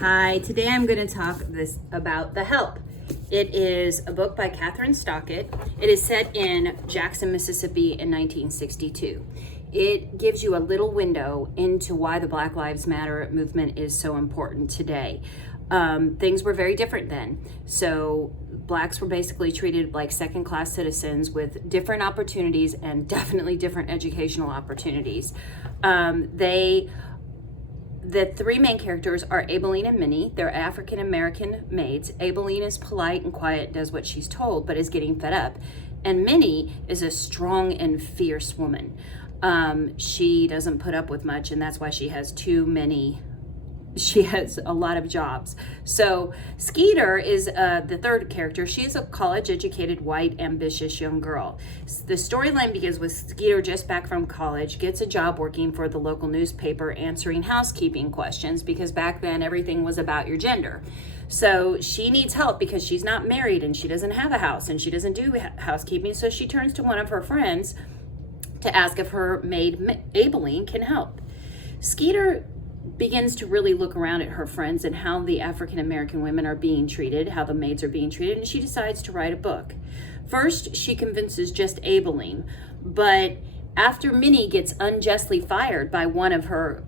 Hi, today I'm going to talk about The Help. It is a book by Catherine Stockett. It is set in Jackson, Mississippi in 1962. It gives you a little window into why the Black Lives Matter movement is so important today. Things were very different then. So blacks were basically treated like second-class citizens with different opportunities and definitely different educational opportunities. The three main characters are Aibileen and Minnie. They're African-American maids. Aibileen is polite and quiet, does what she's told, but is getting fed up. And Minnie is a strong and fierce woman. She doesn't put up with much, and that's why she has a lot of jobs. So Skeeter is the third character. She's a college-educated, white, ambitious young girl. The storyline begins with Skeeter just back from college, gets a job working for the local newspaper answering housekeeping questions, because back then everything was about your gender. So she needs help because she's not married and she doesn't have a house and she doesn't do housekeeping. So she turns to one of her friends to ask if her maid Aibileen can help. Skeeter begins to really look around at her friends and how the African-American women are being treated, how the maids are being treated, and she decides to write a book. First, she convinces just Aibileen, but after Minnie gets unjustly fired by one of her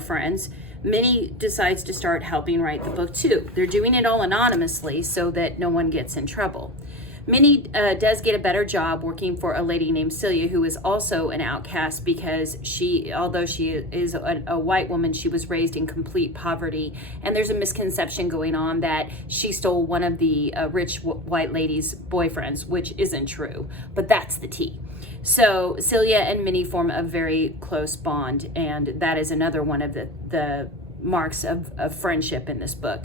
friends, Minnie decides to start helping write the book too. They're doing it all anonymously so that no one gets in trouble. Minnie does get a better job working for a lady named Celia, who is also an outcast because although she is a white woman, she was raised in complete poverty. And there's a misconception going on that she stole one of the rich white lady's boyfriends, which isn't true, but that's the tea. So Celia and Minnie form a very close bond, and that is another one of the marks of friendship in this book.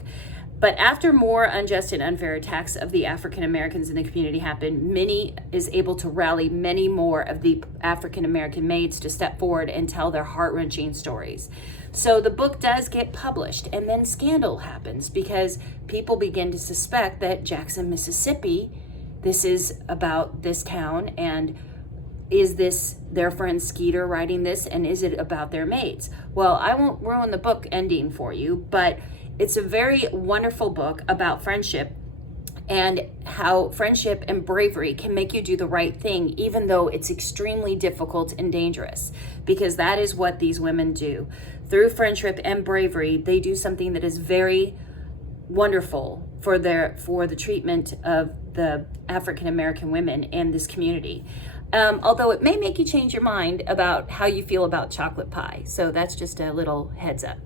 But after more unjust and unfair attacks of the African Americans in the community happen, Minnie is able to rally many more of the African American maids to step forward and tell their heart-wrenching stories. So the book does get published, and then scandal happens because people begin to suspect that Jackson, Mississippi, this is about this town, and is this their friend Skeeter writing this, and is it about their maids? Well, I won't ruin the book ending for you, but it's a very wonderful book about friendship and how friendship and bravery can make you do the right thing, even though it's extremely difficult and dangerous, because that is what these women do. Through friendship and bravery, they do something that is very wonderful for the treatment of the African American women in this community. Although it may make you change your mind about how you feel about chocolate pie. So that's just a little heads up.